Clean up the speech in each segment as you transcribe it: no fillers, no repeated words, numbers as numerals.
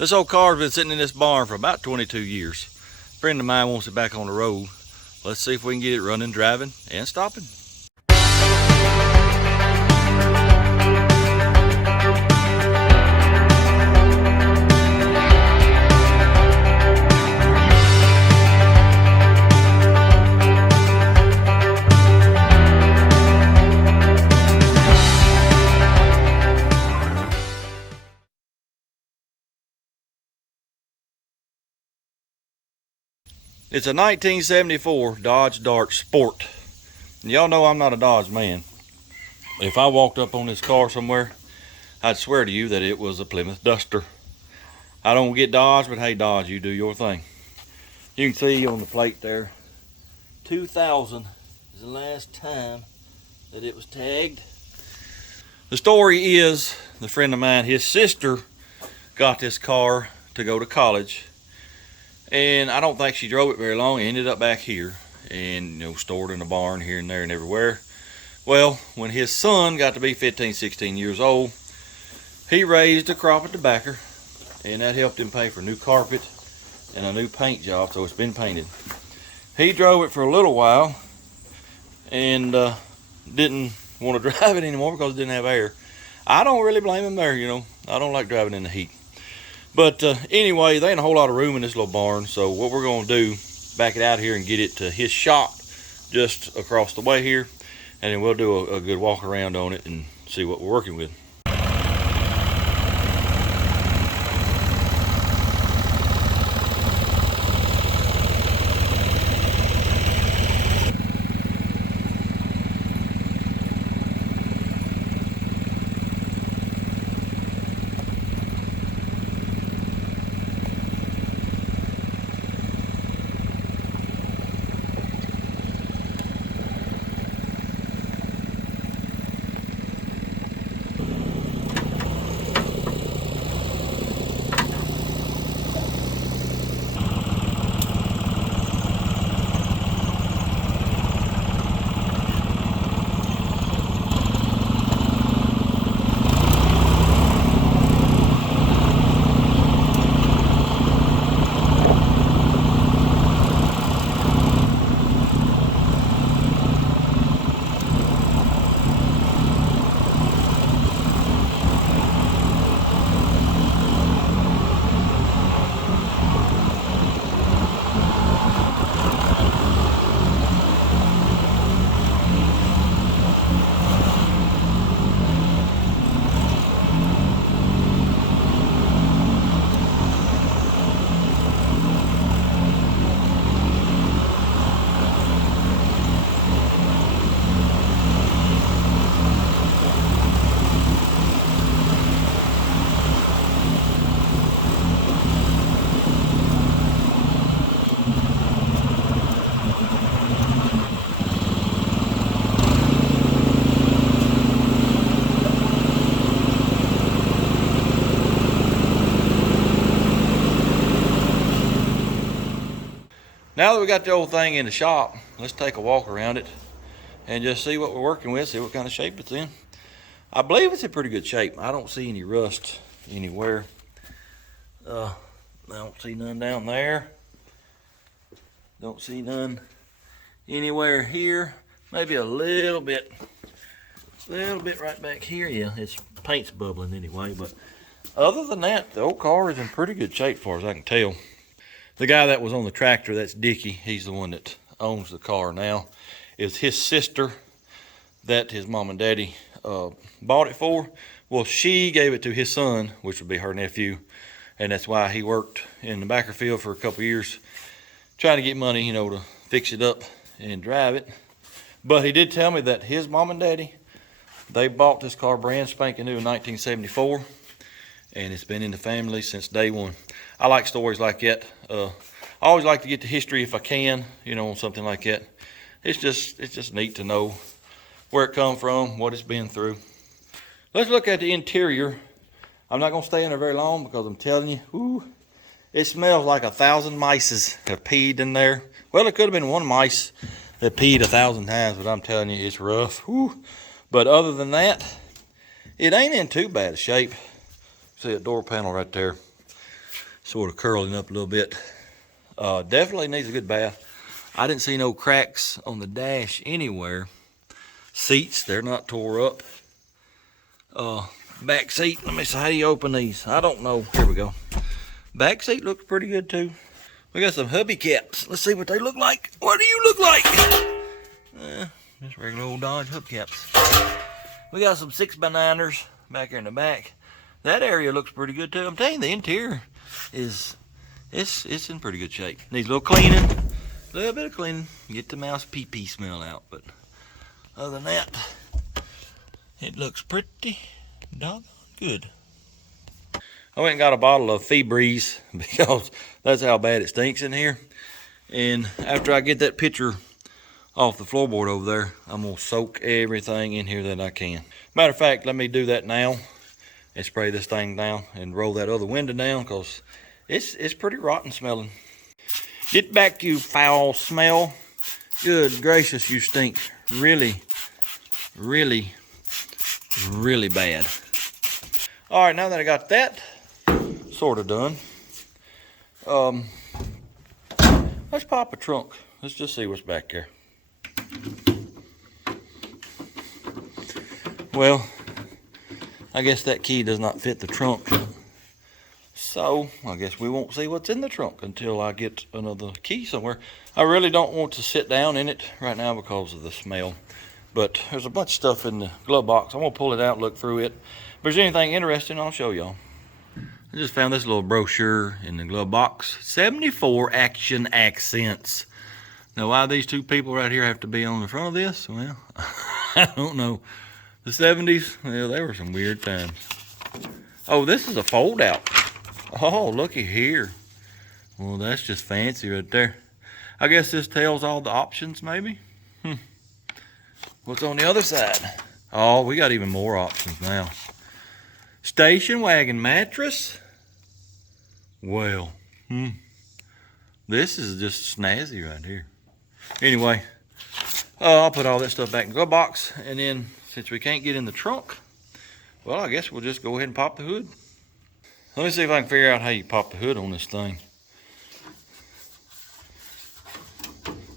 This old car's been sitting in this barn for about 22 years. A friend of mine wants it back on the road. Let's see if we can get it running, driving, and stopping. It's a 1974 Dodge Dart Sport. Y'all know I'm not a Dodge man. If I walked up on this car somewhere, I'd swear to you that it was a Plymouth Duster. I don't get Dodge, but hey Dodge, you do your thing. You can see on the plate there, 2000 is the last time that it was tagged. The story is, the friend of mine, his sister got this car to go to college. And I don't think she drove it very long. It ended up back here and stored in the barn here and there and everywhere. Well, when his son got to be 15, 16 years old, he raised a crop of tobacco, and that helped him pay for new carpet and a new paint job, so it's been painted. He drove it for a little while and didn't want to drive it anymore because it didn't have air. I don't really blame him there, I don't like driving in the heat. But anyway, there ain't a whole lot of room in this little barn, so what we're going to do, back it out here and get it to his shop just across the way here, and then we'll do a good walk around on it and see what we're working with. Now that we got the old thing in the shop, let's take a walk around it and just see what we're working with, see what kind of shape it's in. I believe it's in pretty good shape. I don't see any rust anywhere. I don't see none down there. Don't see none anywhere here. Maybe a little bit right back here. Yeah, it's paint's bubbling anyway, but other than that, the old car is in pretty good shape as far as I can tell. The guy that was on the tractor, that's Dickie, he's the one that owns the car now. It's his sister that his mom and daddy bought it for. Well, she gave it to his son, which would be her nephew, and that's why he worked in the backer field for a couple years trying to get money, to fix it up and drive it. But he did tell me that his mom and daddy, they bought this car brand spanking new in 1974, and it's been in the family since day one. I like stories like that. I always like to get the history if I can, on something like that. It's just neat to know where it come from, what it's been through. Let's look at the interior. I'm not gonna stay in there very long because I'm telling you, it smells like 1,000 mice have peed in there. Well, it could have been one mice that peed 1,000 times, but I'm telling you, it's rough. But other than that, it ain't in too bad a shape. See a door panel right there. sort of curling up a little bit. Definitely needs a good bath. I didn't see no cracks on the dash anywhere. Seats, they're not tore up. Back seat, let me see, how do you open these? I don't know. Here we go. Back seat looks pretty good too. We got some hubby caps. Let's see what they look like. What do you look like? Just regular old Dodge hubcaps. We got some 6x9ers back here in the back. That area looks pretty good too. I'm telling you, the interior is it's in pretty good shape. Needs a little cleaning, a little bit of cleaning. Get the mouse pee-pee smell out. But other than that, it looks pretty doggone good. I went and got a bottle of Febreze because that's how bad it stinks in here. And after I get that pitcher off the floorboard over there, I'm gonna soak everything in here that I can. Matter of fact, let me do that now and spray this thing down and roll that other window down because it's pretty rotten smelling. Get back, you foul smell. Good gracious, you stink really, really, really bad. All right, now that I got that sort of done, let's pop a trunk. Let's just see what's back there. Well, I guess that key does not fit the trunk. So I guess we won't see what's in the trunk until I get another key somewhere. I really don't want to sit down in it right now because of the smell. But there's a bunch of stuff in the glove box. I'm gonna pull it out, look through it. If there's anything interesting, I'll show y'all. I just found this little brochure in the glove box. 74 action accents. Now why these two people right here have to be on the front of this? Well, I don't know. The 70s, well, they were some weird times. Oh, this is a fold out. Oh, looky here. Well, that's just fancy right there. I guess this tells all the options maybe. What's on the other side? Oh, we got even more options now. Station wagon mattress. Well, this is just snazzy right here. Anyway, I'll put all that stuff back in the glove box, and then since we can't get in the trunk, well, I guess we'll just go ahead and pop the hood. Let me see if I can figure out how you pop the hood on this thing.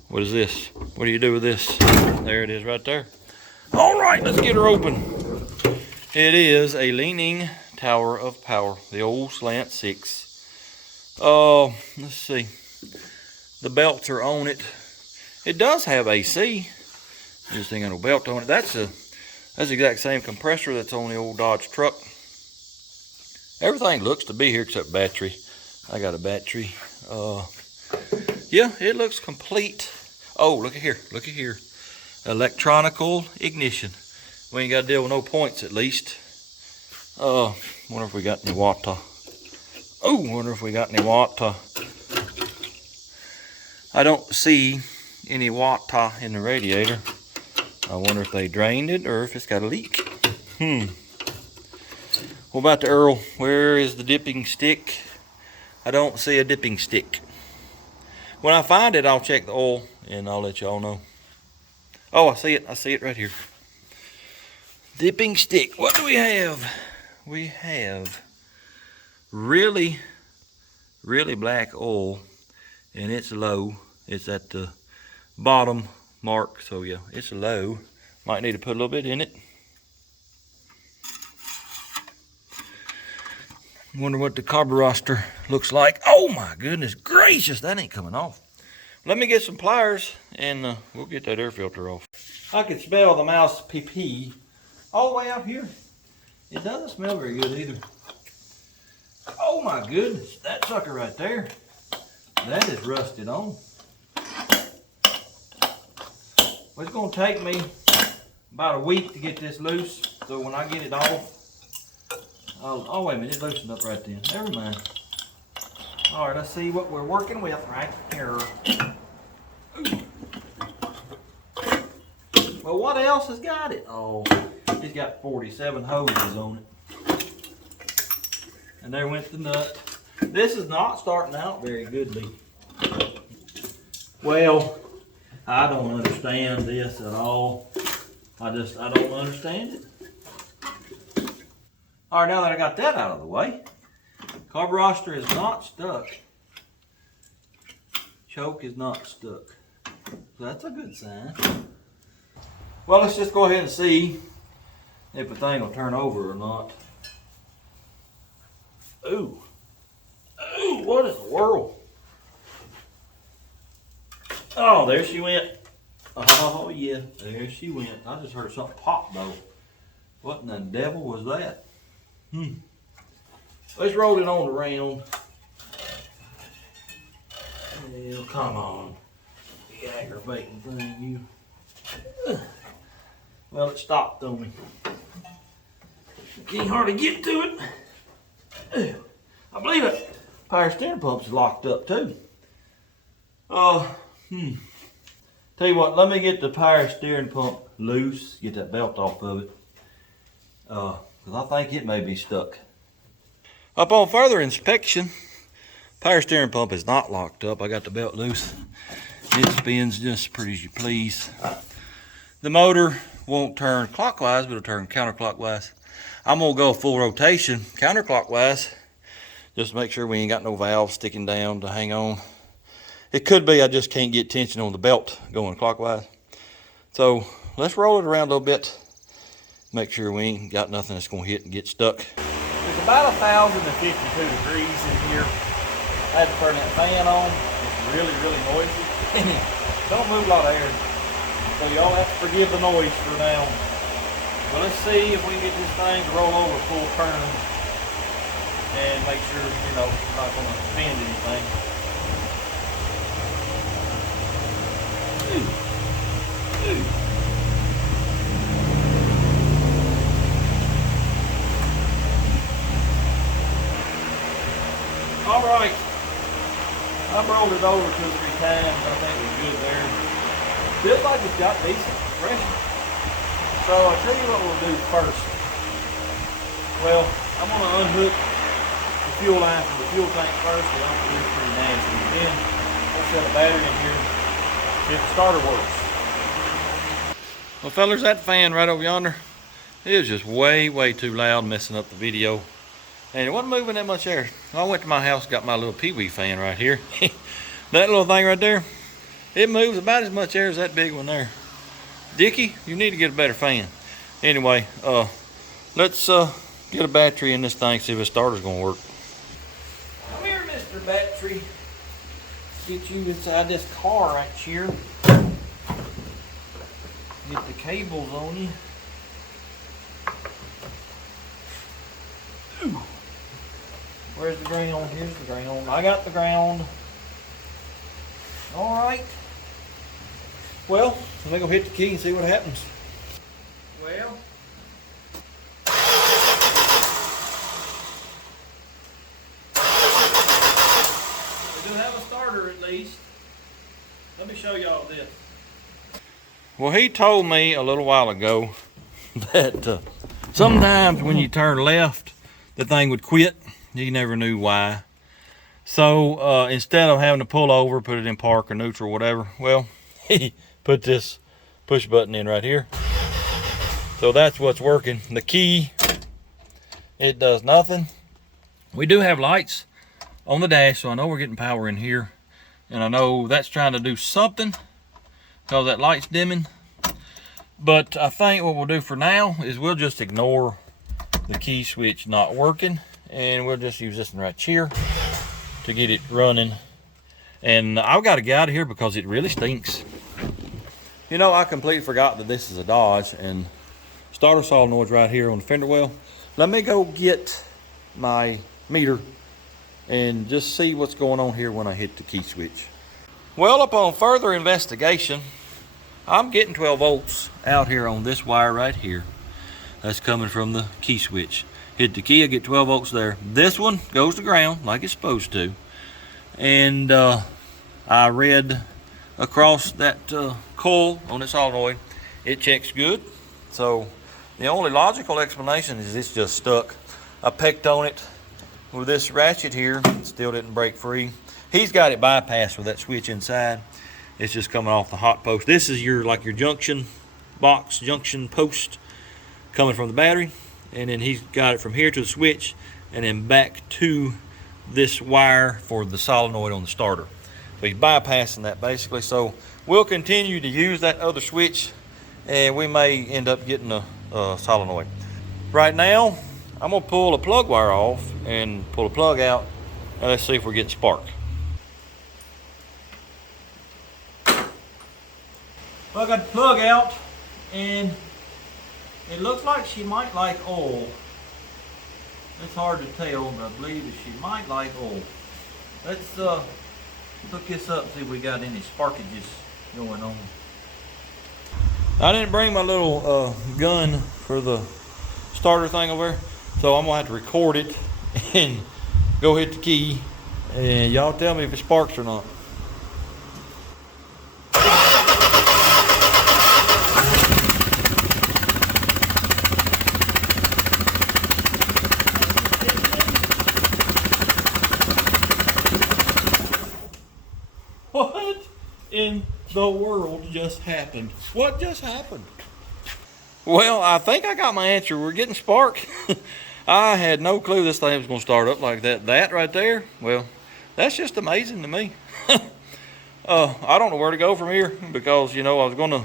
What is this? What do you do with this? There it is right there. All right, let's get her open. It is a leaning tower of power, the old slant 6. Let's see. The belts are on it. It does have AC. I just ain't got no belt on it. That's the exact same compressor that's on the old Dodge truck. Everything looks to be here except battery. I got a battery. Yeah, it looks complete. Oh, look at here, look at here. Electronical ignition. We ain't got to deal with no points at least. Wonder if we got any water. Oh, wonder if we got any water. I don't see any water in the radiator. I wonder if they drained it or if it's got a leak. What about the Earl? Where is the dipping stick? I don't see a dipping stick. When I find it, I'll check the oil and I'll let y'all know. Oh, I see it. I see it right here. Dipping stick. What do we have? We have really, really black oil, and it's low. It's at the bottom mark, so yeah, it's low. Might need to put a little bit in it. Wonder what the carburetor looks like. Oh my goodness gracious, that ain't coming off. Let me get some pliers and we'll get that air filter off. I can smell the mouse pee-pee all the way out here. It doesn't smell very good either. Oh my goodness, that sucker right there, that is rusted on. Well, it's gonna take me about a week to get this loose, so when I get it off, oh wait a minute, it loosened up right then. Never mind. All right, let's see what we're working with right here. Ooh. Well, what else has got it? Oh, it's got 47 hoses on it. And there went the nut. This is not starting out very goodly. Well, I don't understand this at all. I don't understand it. All right, now that I got that out of the way, Carburetor is not stuck. Choke is not stuck. So that's a good sign. Well, let's just go ahead and see if the thing will turn over or not. Ooh. Ooh, what in the world? Oh, there she went. Oh, yeah, there she went. I just heard something pop, though. What in the devil was that? Let's roll it on the round. Oh, come on. You aggravating thing, you. Well, it stopped on me. Can't hardly get to it. I believe it. Power steering pump's locked up, too. Tell you what, let me get the power steering pump loose, get that belt off of it. Because I think it may be stuck. Upon further inspection, power steering pump is not locked up. I got the belt loose. It spins just pretty as you please. The motor won't turn clockwise, but it'll turn counterclockwise. I'm gonna go full rotation counterclockwise, just to make sure we ain't got no valve sticking down to hang on. It could be I just can't get tension on the belt going clockwise. So let's roll it around a little bit, make sure we ain't got nothing that's gonna hit and get stuck. It's about 1,052 degrees in here. I had to turn that fan on. It's really, really noisy. Don't move a lot of air. So y'all have to forgive the noise for now. But let's see if we can get this thing to roll over full turn and make sure, you know, it's not gonna offend anything. All right, I've rolled it over 2 or 3 times. I think we're good there. Feels like it's got decent pressure. So I'll tell you what we'll do first. Well, I'm gonna unhook the fuel line from the fuel tank first. It don't do pretty nasty. Then I'll set a battery in here. If the starter works. Well, fellas, that fan right over yonder, it was just way, way too loud, messing up the video. And it wasn't moving that much air. I went to my house, got my little Pee-wee fan right here. That little thing right there, it moves about as much air as that big one there. Dickie, you need to get a better fan. Anyway, let's get a battery in this thing, see if the starter's gonna work. Come here, Mr. Battery. Get you inside this car right here. Get the cables on you. Ooh. Where's the ground? Here's the ground. I got the ground. All right. Well, let me go hit the key and see what happens. Well. We do have a starter at least. Let me show y'all this. Well, he told me a little while ago that sometimes when you turn left, the thing would quit. He never knew why. So instead of having to pull over, put it in park or neutral, whatever, well, he put this push button in right here. So that's what's working. The key, it does nothing. We do have lights on the dash, so I know we're getting power in here. And I know that's trying to do something because that light's dimming. But I think what we'll do for now is we'll just ignore the key switch not working, and we'll just use this one right here to get it running. And I've got to get out of here because it really stinks. You know, I completely forgot that this is a Dodge, and starter solenoid's right here on the fender well. Let me go get my meter and just see what's going on here when I hit the key switch. Well, upon further investigation, I'm getting 12 volts out here on this wire right here. That's coming from the key switch. Hit the key, I get 12 volts there. This one goes to ground like it's supposed to. And I read across that coil on this solenoid, it checks good. So the only logical explanation is it's just stuck. I pecked on it with this ratchet here, still didn't break free. He's got it bypassed with that switch inside. It's just coming off the hot post. This is your junction box, junction post coming from the battery. And then he's got it from here to the switch and then back to this wire for the solenoid on the starter. So he's bypassing that basically. So we'll continue to use that other switch, and we may end up getting a solenoid. Right now, I'm gonna pull a plug wire off and pull a plug out, and let's see if we're getting spark. Well, I got the plug out, and it looks like she might like oil. It's hard to tell, but I believe that she might like oil. Let's look this up, see if we got any sparkages going on. I didn't bring my little gun for the starter thing over there, so I'm gonna have to record it and go hit the key, and y'all tell me if it sparks or not. What in the world just happened? What just happened? Well, I think I got my answer. We're getting spark. I had no clue this thing was going to start up like that. That right there, well, that's just amazing to me. I don't know where to go from here because, you know, I was going to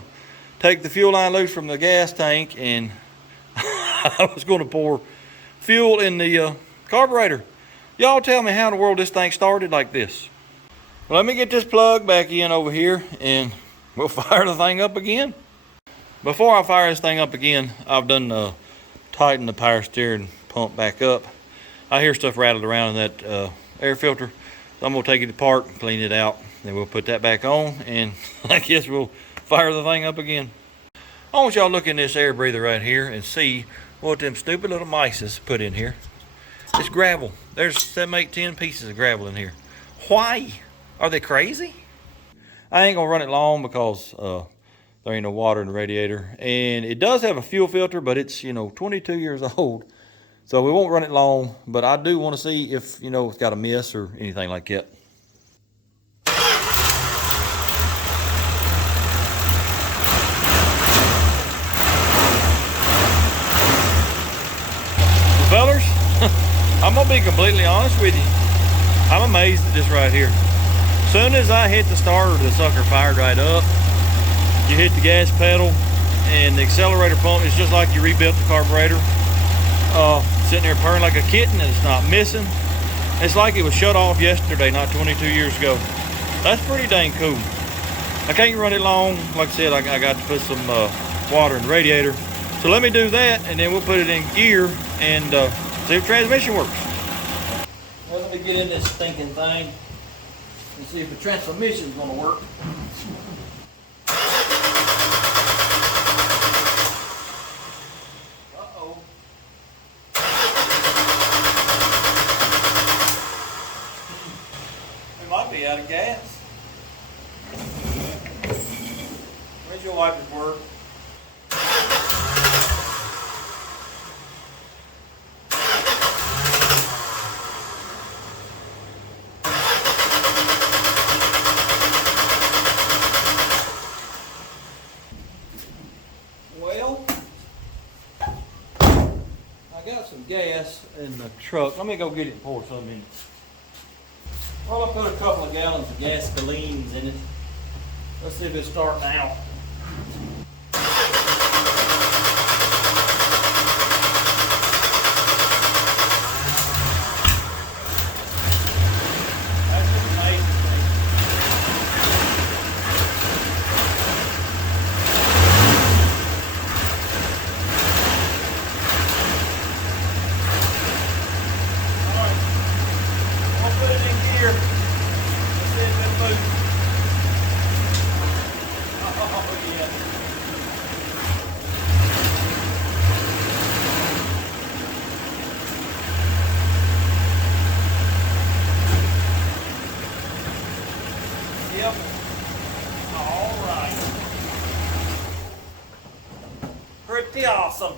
take the fuel line loose from the gas tank, and I was going to pour fuel in the carburetor. Y'all tell me how in the world this thing started like this. Well, let me get this plug back in over here, and we'll fire the thing up again. Before I fire this thing up again, I've done tightened the power steering pump back up. I hear stuff rattled around in that air filter, so I'm gonna take it apart and clean it out. Then we'll put that back on, and I guess we'll fire the thing up again. I want y'all to look in this air breather right here and see what them stupid little mice put in here. It's gravel. There's 7, 8, 10 pieces of gravel in here. Why? Are they crazy? I ain't gonna run it long because there ain't no water in the radiator, and it does have a fuel filter, but it's, you know, 22 years old, so we won't run it long. But I do want to see if, you know, it's got a miss or anything like that. Well, fellers, I'm gonna be completely honest with you. I'm amazed at this right here. As soon as I hit the starter, the sucker fired right up. You hit the gas pedal, and the accelerator pump is just like you rebuilt the carburetor. Sitting there purring like a kitten, and it's not missing. It's like it was shut off yesterday, not 22 years ago. That's pretty dang cool. I can't run it long. Like I said, I got to put some water in the radiator. So let me do that, and then we'll put it in gear and see if the transmission works. Well, let me get in this stinking thing and see if the transmission's gonna work. Uh-oh. We might be out of gas. Windshield wipers work. Well, I got some gas in the truck. Let me go get it and pour some in. Well, I put a couple of gallons of gasolines in it. Let's see if it's starting out. That's just amazing. Put it in gear. Let's see if it moves. Oh, yeah. Yep. All right. Pretty awesome.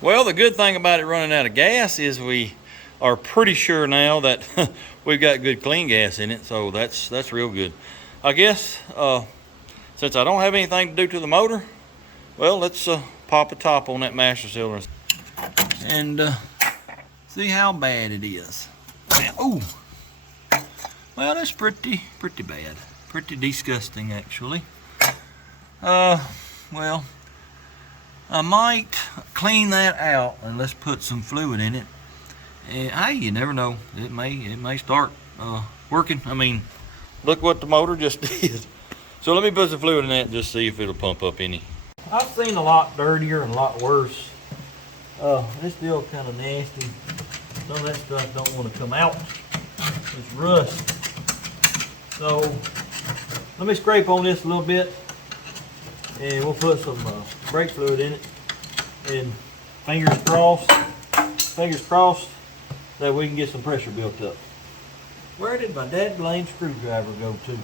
Well, the good thing about it running out of gas is we are pretty sure now that we've got good clean gas in it, so that's real good. I guess since I don't have anything to do to the motor, well, let's pop a top on that master cylinder and see See how bad it is. Oh, well, that's pretty bad. Pretty disgusting, actually. Well, I might clean that out and let's put some fluid in it. And hey, you never know. It may start working. I mean, look what the motor just did. So let me put some fluid in that and just see if it'll pump up any. I've seen a lot dirtier and a lot worse. It's still kind of nasty. Some of that stuff don't want to come out. It's rust. So let me scrape on this a little bit and we'll put some brake fluid in it. And fingers crossed that we can get some pressure built up. Where did my dad blame screwdriver go to?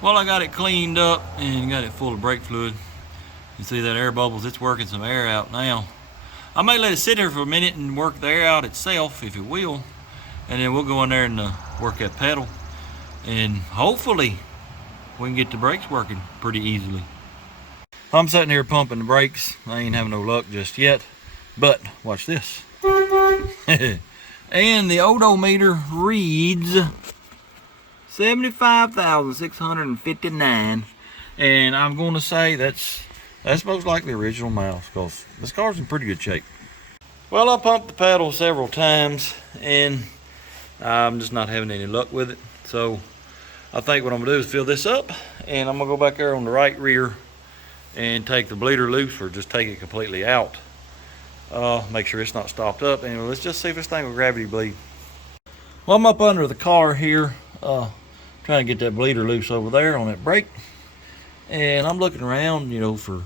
Well, I got it cleaned up and got it full of brake fluid. You see that air bubbles, it's working some air out now. I may let it sit here for a minute and work the air out itself, if it will. And then we'll go in there and work that pedal. And hopefully we can get the brakes working pretty easily. I'm sitting here pumping the brakes. I ain't having no luck just yet. But watch this. And the odometer reads 75,659. And I'm going to say that's most likely original miles because this car's in pretty good shape. Well, I pumped the pedal several times and I'm just not having any luck with it. So I think what I'm gonna do is fill this up and I'm gonna go back there on the right rear and take the bleeder loose or just take it completely out. Make sure it's not stopped up, and let's just see if this thing will gravity bleed. Well, I'm up under the car here trying to get that bleeder loose over there on that brake, and I'm looking around, you know, for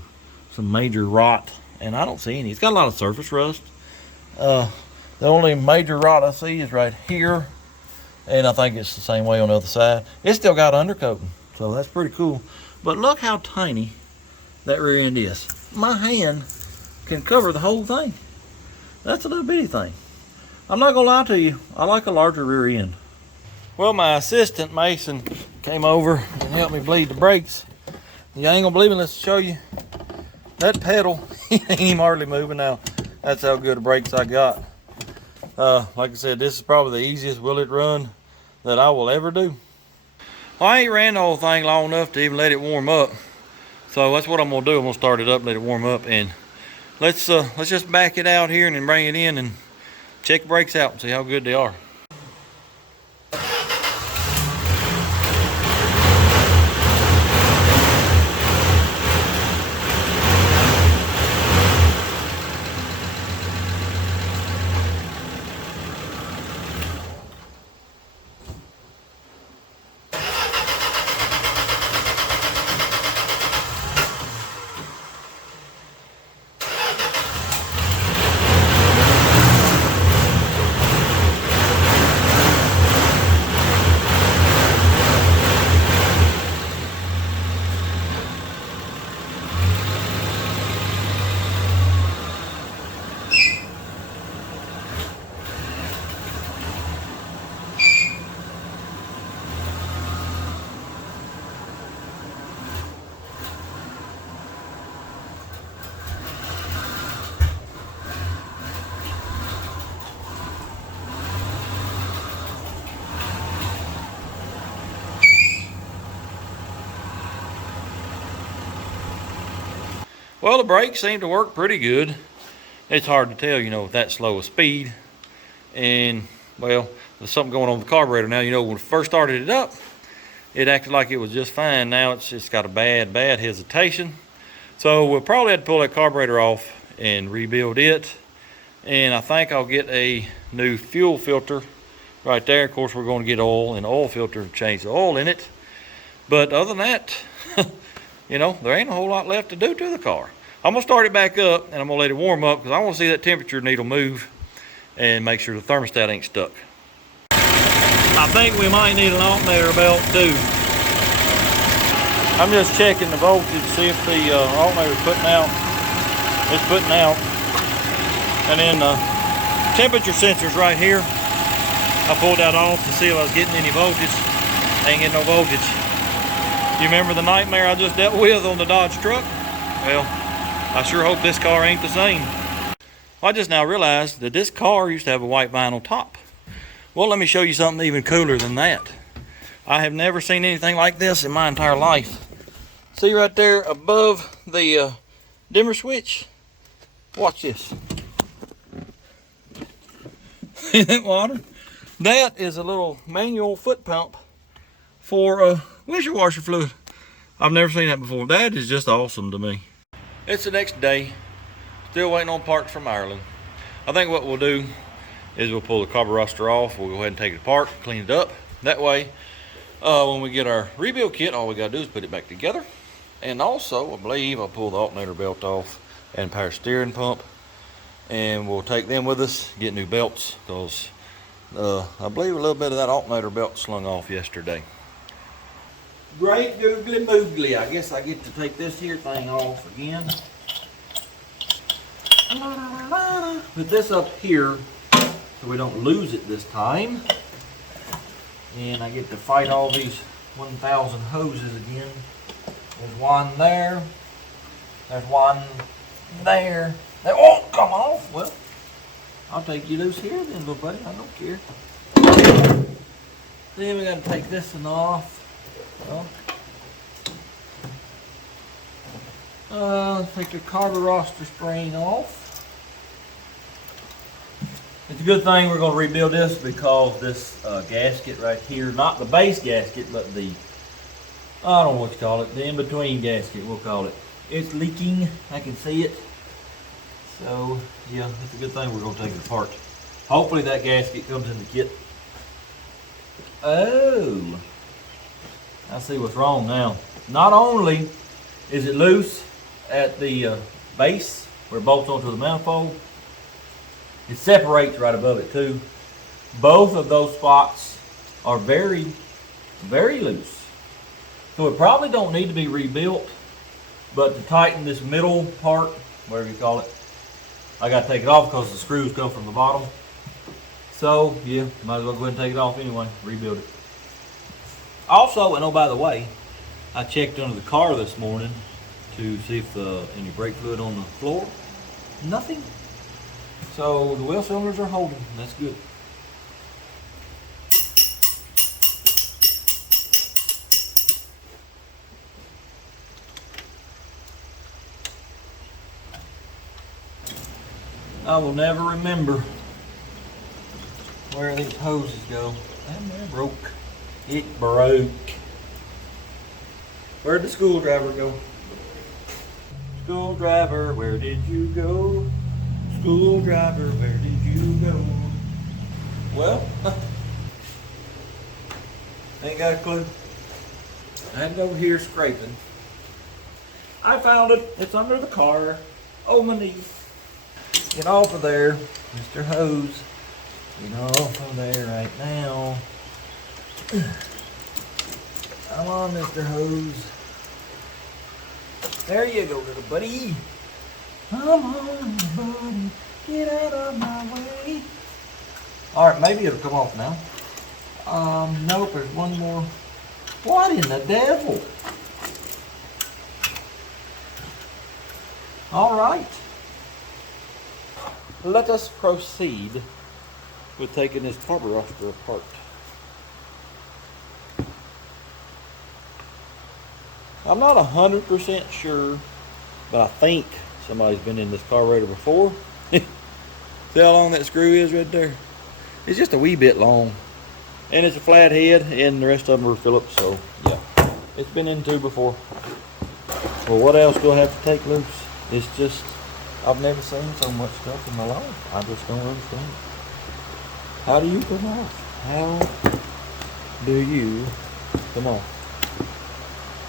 some major rot, and I don't see any. It's got a lot of surface rust. The only major rot I see is right here, and I think it's the same way on the other side. It's still got undercoating, so that's pretty cool. But look how tiny that rear end is. My hand can cover the whole thing. That's a little bitty thing. I'm not gonna lie to you, I like a larger rear end. Well, my assistant Mason came over and helped me bleed the brakes. You ain't gonna believe me, let's show you. That pedal, he ain't even hardly moving now. That's how good the brakes I got. Like I said, this is probably the easiest will it run that I will ever do. Well, I ain't ran the whole thing long enough to even let it warm up. So that's what I'm gonna do. I'm gonna start it up, let it warm up, and let's just back it out here and then bring it in and check the brakes out and see how good they are. Well, the brakes seem to work pretty good. It's hard to tell, you know, with that slow a speed. And, well, there's something going on with the carburetor now. You know, when we first started it up, it acted like it was just fine. Now it's just got a bad hesitation. So we'll probably have to pull that carburetor off and rebuild it. And I think I'll get a new fuel filter right there. Of course, we're going to get oil and oil filter and change the oil in it. But other than that, you know, there ain't a whole lot left to do to the car. I'm gonna start it back up and I'm gonna let it warm up because I want to see that temperature needle move and make sure the thermostat ain't stuck. I think we might need an alternator belt too. I'm just checking the voltage to see if the alternator's putting out. It's putting out. And then the temperature sensor's right here. I pulled that off to see if I was getting any voltage. Ain't getting no voltage. You remember the nightmare I just dealt with on the Dodge truck? Well, I sure hope this car ain't the same. Well, I just now realized that this car used to have a white vinyl top. Well, let me show you something even cooler than that. I have never seen anything like this in my entire life. See right there above the dimmer switch? Watch this. See that water? That is a little manual foot pump for windshield washer fluid. I've never seen that before. That is just awesome to me. It's the next day. Still waiting on parts from Ireland. I think what we'll do is we'll pull the carburetor off. We'll go ahead and take it apart, clean it up. That way, when we get our rebuild kit, all we gotta do is put it back together. And also, I believe I'll pull the alternator belt off and power steering pump. And we'll take them with us, get new belts, because I believe a little bit of that alternator belt slung off yesterday. Great googly moogly. I guess I get to take this here thing off again. Put this up here so we don't lose it this time. And I get to fight all these 1,000 hoses again. There's one there. There's one there. They won't come off. Well, I'll take you loose here then, little buddy. I don't care. Then we got to take this one off. Well, let's take the carburetor spring off. It's a good thing we're going to rebuild this because this gasket right here, not the base gasket, but the, I don't know what you call it, the in-between gasket, we'll call it. It's leaking. I can see it. So, yeah, it's a good thing we're going to take it apart. Hopefully that gasket comes in the kit. Oh, I see what's wrong now. Not only is it loose at the base where it bolts onto the manifold, it separates right above it too. Both of those spots are very, very loose. So it probably don't need to be rebuilt, but to tighten this middle part, whatever you call it, I got to take it off because the screws come from the bottom. So, yeah, might as well go ahead and take it off anyway, rebuild it. Also, and oh, by the way, I checked under the car this morning to see if any brake fluid on the floor. Nothing. So, the wheel cylinders are holding. That's good. I will never remember where these hoses go. And they're broke. It broke. Where'd the school driver go? School driver, where did you go? School driver, where did you go? Well, ain't got a clue. I had to go over here scraping. I found it. It's under the car. Oh, my knee. Get off of there, Mr. Hose. Get off of there right now. Come on, Mr. Hose. There you go, little buddy. Come on, buddy. Get out of my way. Alright, maybe it'll come off now. Nope, there's one more. What in the devil? Alright. Let us proceed with taking this carburetor apart. I'm not 100% sure, but I think somebody's been in this carburetor before. See how long that screw is right there? It's just a wee bit long. And it's a flat head, and the rest of them are Phillips, so yeah. It's been into before. Well, what else do I have to take loose? It's just, I've never seen so much stuff in my life. I just don't understand. How do you come off? How do you come off?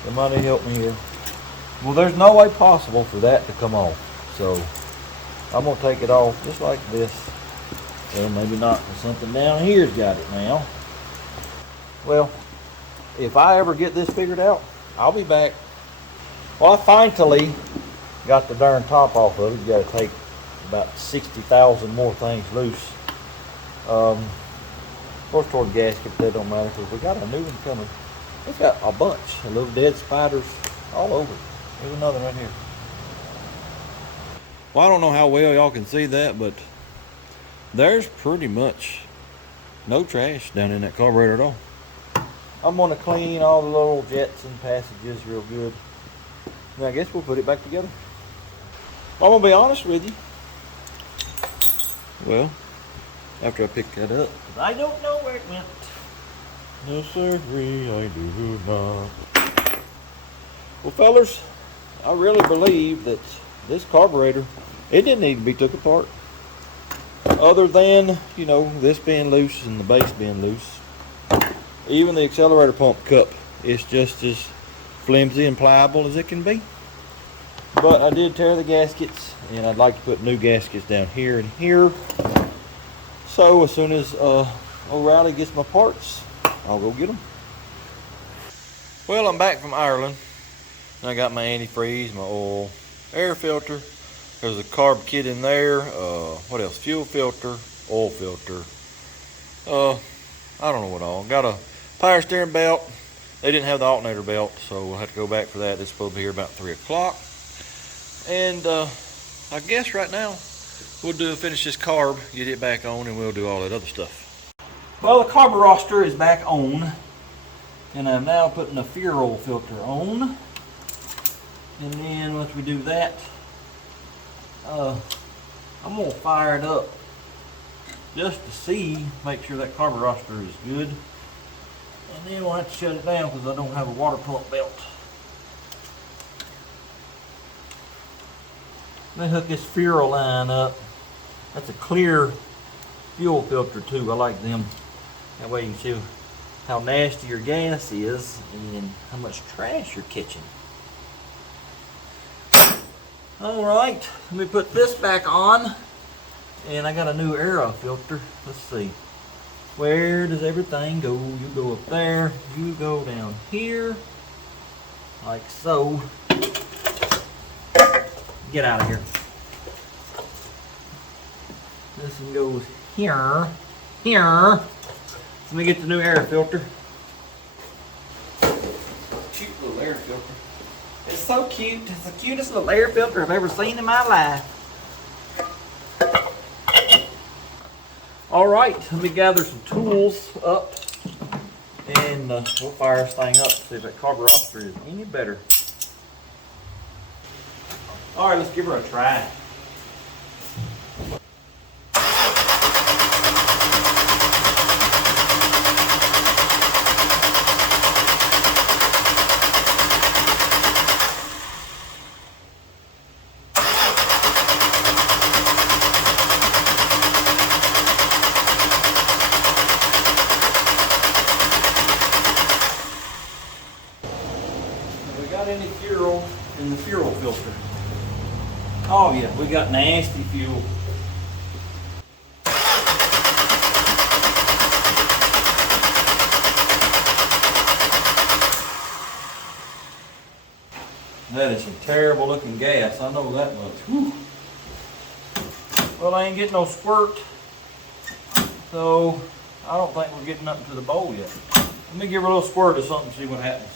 Somebody help me here. Well, there's no way possible for that to come off. So, I'm going to take it off just like this. Well, maybe not. Something down here's got it now. Well, if I ever get this figured out, I'll be back. Well, I finally got the darn top off of it. You got to take about 60,000 more things loose. Of course, toward the gasket, that don't matter because we got a new one coming. It's got a bunch of little dead spiders all over. There's another right here. Well, I don't know how well y'all can see that, but there's pretty much no trash down in that carburetor at all. I'm gonna clean all the little jets and passages real good. And I guess we'll put it back together. I'm gonna be honest with you. Well, after I pick that up, I don't know where it went. No sirree, I do not. Well, fellas, I really believe that this carburetor, it didn't need to be took apart. Other than, you know, this being loose and the base being loose. Even the accelerator pump cup is just as flimsy and pliable as it can be. But I did tear the gaskets, and I'd like to put new gaskets down here and here. So as soon as O'Reilly gets my parts, I'll go get them. Well, I'm back from Ireland. I got my antifreeze, my oil, air filter. There's a carb kit in there. What else? Fuel filter, oil filter. I don't know what all. Got a power steering belt. They didn't have the alternator belt, so we'll have to go back for that. It's supposed to be here about 3 o'clock. And I guess right now we'll finish this carb, get it back on, and we'll do all that other stuff. Well, the carburetor is back on, and I'm now putting the fuel filter on. And then once we do that, I'm gonna fire it up just to see, make sure that carburetor is good. And then we'll have to shut it down because I don't have a water pump belt. Let me hook this fuel line up. That's a clear fuel filter too. I like them. That way you can see how nasty your gas is and how much trash you're catching. Alright, let me put this back on. And I got a new air filter. Let's see. Where does everything go? You go up there. You go down here. Like so. Get out of here. This one goes here. Here. Let me get the new air filter. Cute little air filter. It's so cute. It's the cutest little air filter I've ever seen in my life. Alright, let me gather some tools up and we'll fire this thing up, see if that carburetor is any better. Alright, let's give her a try. Any fuel in the fuel filter? Oh yeah, we got nasty fuel. That is some terrible looking gas, I know that much. Whew. Well, I ain't getting no squirt, so I don't think we're getting up to the bowl yet. Let me give her a little squirt or something, see what happens.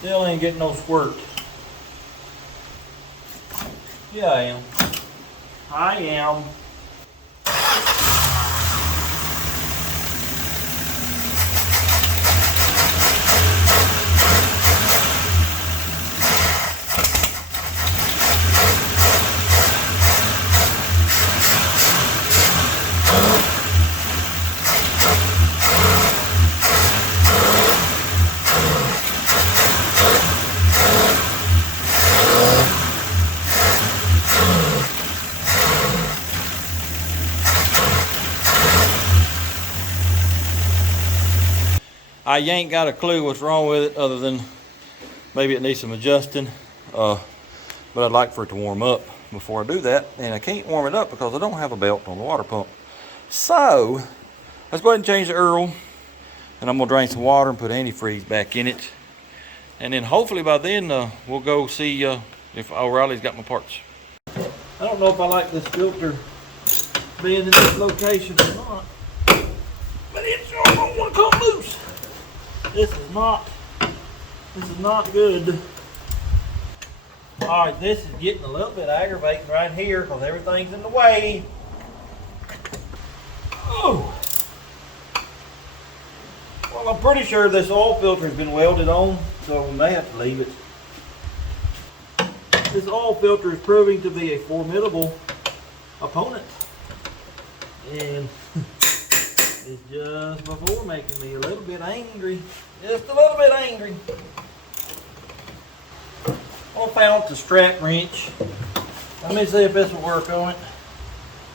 Still ain't getting no squirt. Yeah, I am. I am. I ain't got a clue what's wrong with it other than maybe it needs some adjusting. But I'd like for it to warm up before I do that. And I can't warm it up because I don't have a belt on the water pump. So let's go ahead and change the oil And I'm gonna drain some water and put antifreeze back in it. And then hopefully by then we'll go see if O'Reilly's got my parts. I don't know if I like this filter being in this location or not, but it's sure gonna want to come loose. This is not good. All right, this is getting a little bit aggravating right here because everything's in the way. Oh. Well, I'm pretty sure this oil filter has been welded on, so we may have to leave it. This oil filter is proving to be a formidable opponent. And it's just before making me a little bit angry. Just a little bit angry. I found the strap wrench. Let me see if this will work on it.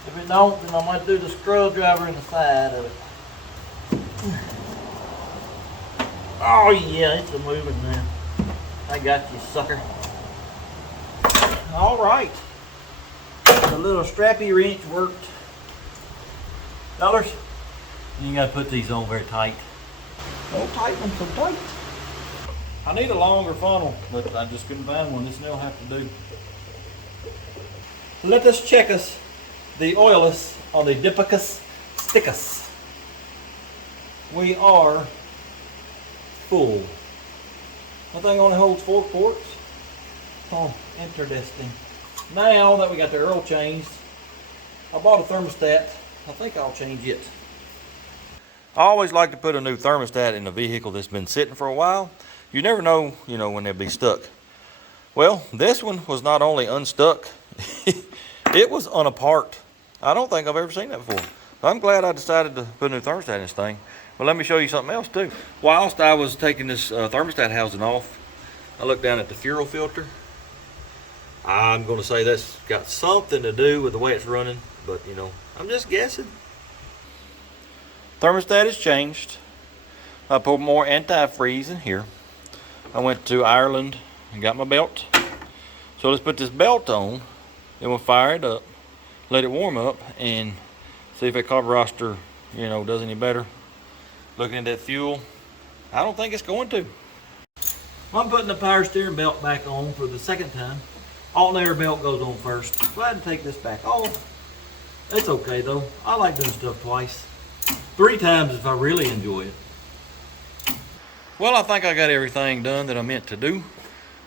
If it don't, then I might do the screwdriver in the side of it. Oh yeah, it's a moving now. I got you, sucker. All right. The little strappy wrench worked. Fellas, you gotta put these on very tight. Don't tighten them so tight. I need a longer funnel, but I just couldn't find one. This will have to do. Let us check us the oilless on the Dipicus Stickus. We are full. That thing only holds 4 quarts. Oh, interesting. Now that we got the oil changed, I bought a thermostat. I think I'll change it. I always like to put a new thermostat in a vehicle that's been sitting for a while. You never know, when they'll be stuck. Well, this one was not only unstuck, it was unapart. I don't think I've ever seen that before. So I'm glad I decided to put a new thermostat in this thing. But let me show you something else too. Whilst I was taking this thermostat housing off, I looked down at the fuel filter. I'm going to say that's got something to do with the way it's running, but I'm just guessing. Thermostat is changed. I put more antifreeze in here. I went to Ireland and got my belt. So let's put this belt on, then we'll fire it up, let it warm up, and see if that carburetor, does any better. Looking at that fuel, I don't think it's going to. I'm putting the power steering belt back on for the second time. Alternator belt goes on first. Go ahead and take this back off. It's okay though. I like doing stuff twice. 3 times if I really enjoy it. Well, I think I got everything done that I meant to do.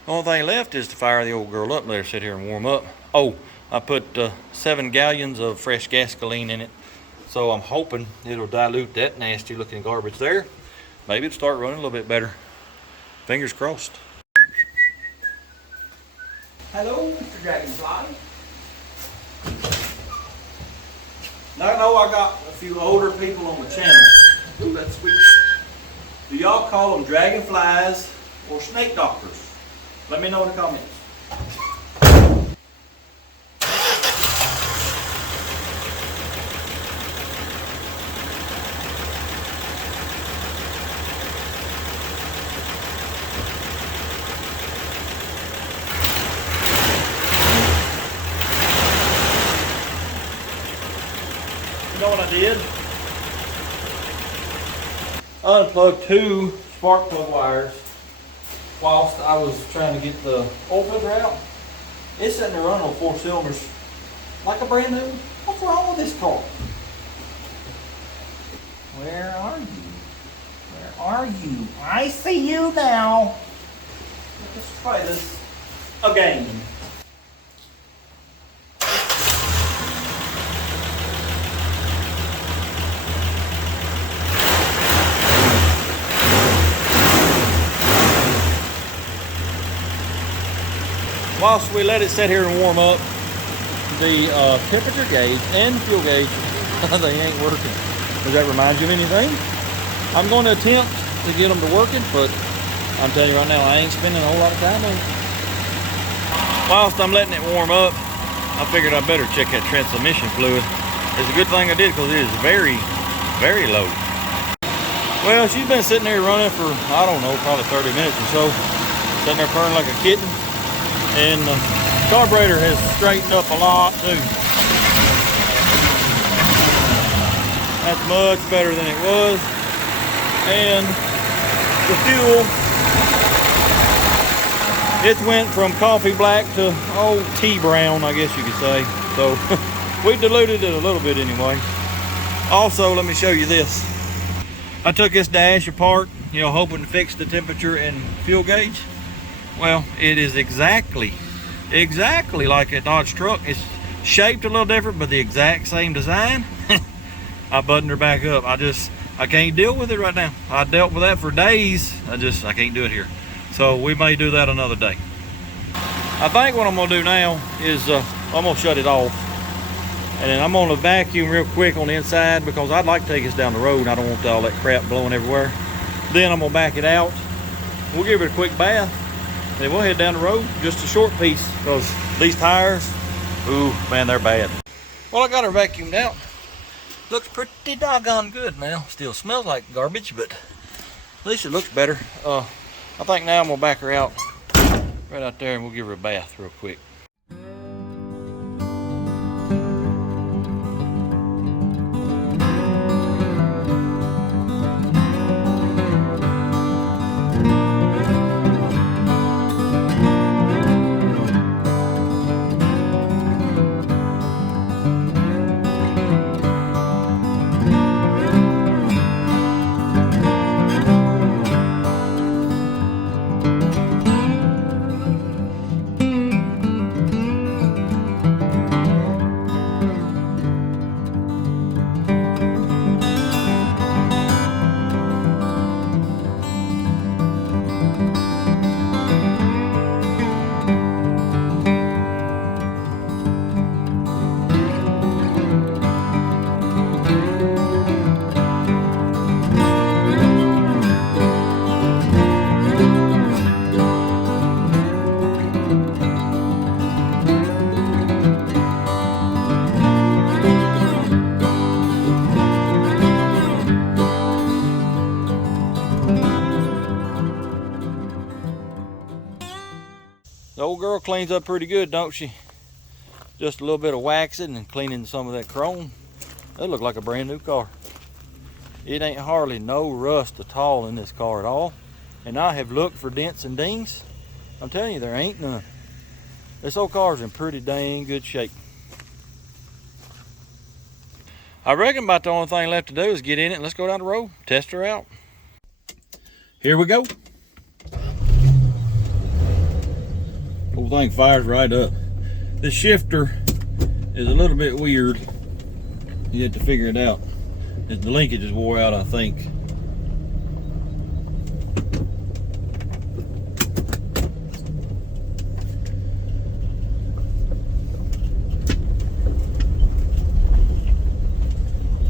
The only thing left is to fire the old girl up and let her sit here and warm up. Oh, I put 7 gallons of fresh gasoline in it. So I'm hoping it'll dilute that nasty looking garbage there. Maybe it'll start running a little bit better. Fingers crossed. Hello, Mr. Dragonfly. Now I know I got a few older people on the channel. Ooh, that's sweet. Do y'all call them dragonflies or snake doctors? Let me know in the comments. You know what I did? Unplugged 2 spark plug wires whilst I was trying to get the oil filter out. It's sitting there running on 4 cylinders like a brand new. What's wrong with this car? Where are you? Where are you? I see you now. Let's try this again. Whilst we let it sit here and warm up, the temperature gauge and fuel gauge, they ain't working. Does that remind you of anything? I'm going to attempt to get them to working, but I'm telling you right now, I ain't spending a whole lot of time on it. Whilst I'm letting it warm up, I figured I better check that transmission fluid. It's a good thing I did because it is very, very low. Well, she's been sitting there running for, I don't know, probably 30 minutes or so. Sitting there purring like a kitten. And the carburetor has straightened up a lot too. That's much better than it was. And the fuel, it went from coffee black to tea brown, I guess you could say. So we diluted it a little bit anyway. Also, let me show you this. I took this dash apart, hoping to fix the temperature and fuel gauge. Well, it is exactly like a Dodge truck. It's shaped a little different, but the exact same design. I buttoned her back up. I can't deal with it right now. I dealt with that for days. I can't do it here. So we may do that another day. I think what I'm gonna do now is I'm gonna shut it off. And then I'm gonna vacuum real quick on the inside because I'd like to take this down the road and I don't want all that crap blowing everywhere. Then I'm gonna back it out. We'll give it a quick bath. Then we'll head down the road, just a short piece, because these tires, ooh, man, they're bad. Well, I got her vacuumed out. Looks pretty doggone good now. Still smells like garbage, but at least it looks better. I think now I'm gonna back her out right out there and we'll give her a bath real quick. The old girl cleans up pretty good, don't she? Just a little bit of waxing and cleaning some of that chrome. They look like a brand new car. It ain't hardly no rust at all in this car at all. And I have looked for dents and dings. I'm telling you, there ain't none. This old car's in pretty dang good shape. I reckon about the only thing left to do is get in it and let's go down the road, test her out. Here we go. Whole thing fires right up. This shifter is a little bit weird. You have to figure it out. The linkage is wore out, I think.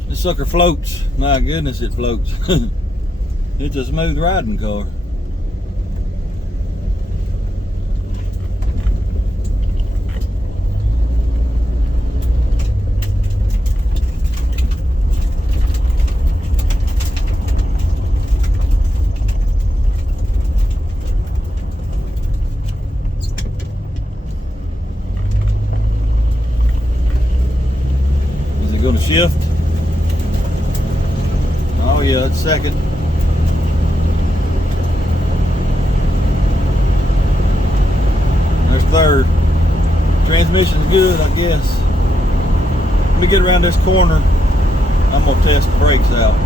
This sucker floats. My goodness, it floats. It's a smooth riding car. Gonna shift. Oh yeah, that's second. There's third. Transmission's good, I guess. Let me get around this corner. I'm gonna test the brakes out.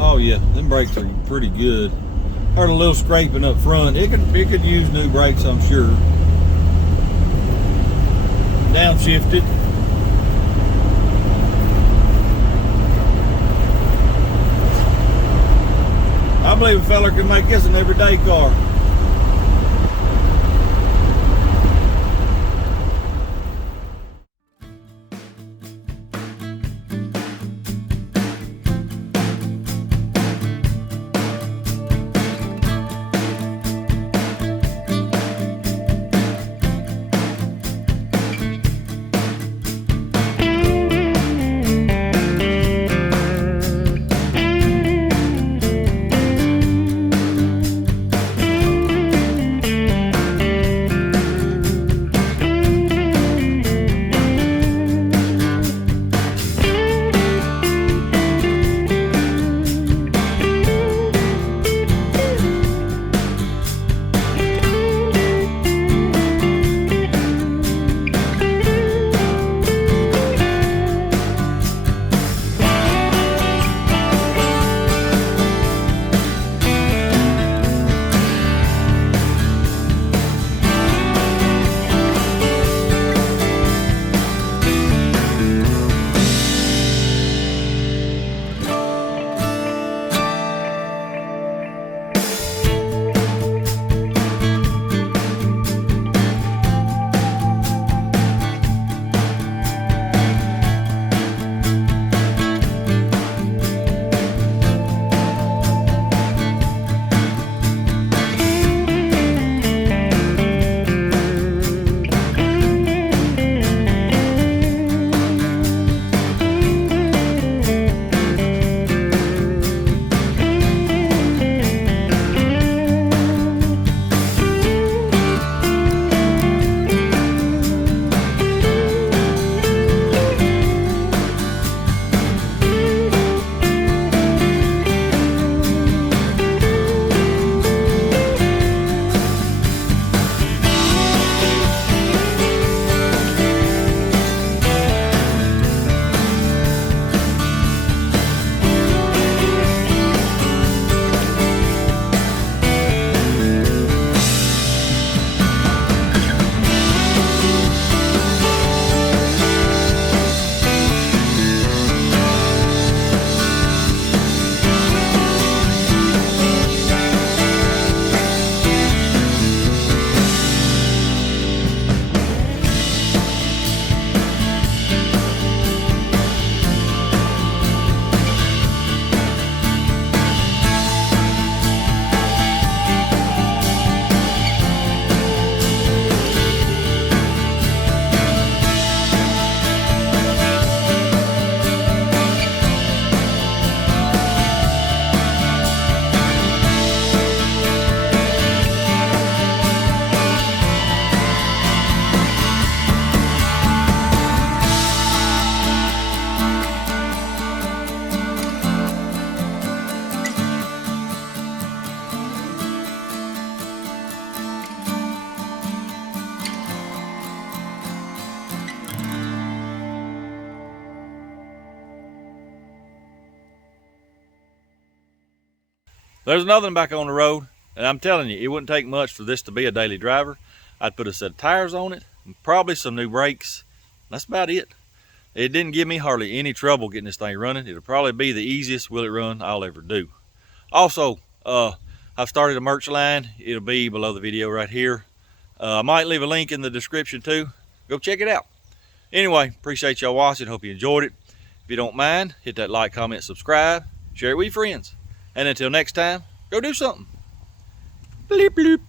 Oh yeah, them brakes are pretty good. Heard a little scraping up front. It could use new brakes, I'm sure. Downshifted. I believe a fella can make this an everyday car. There's another one back on the road, and I'm telling you, it wouldn't take much for this to be a daily driver. I'd put a set of tires on it, and probably some new brakes. That's about it. It didn't give me hardly any trouble getting this thing running. It'll probably be the easiest will it run I'll ever do. Also, I've started a merch line. It'll be below the video right here. I might leave a link in the description too. Go check it out. Anyway, appreciate y'all watching. Hope you enjoyed it. If you don't mind, hit that like, comment, subscribe, share it with your friends. And until next time, go do something. Bleep, bleep.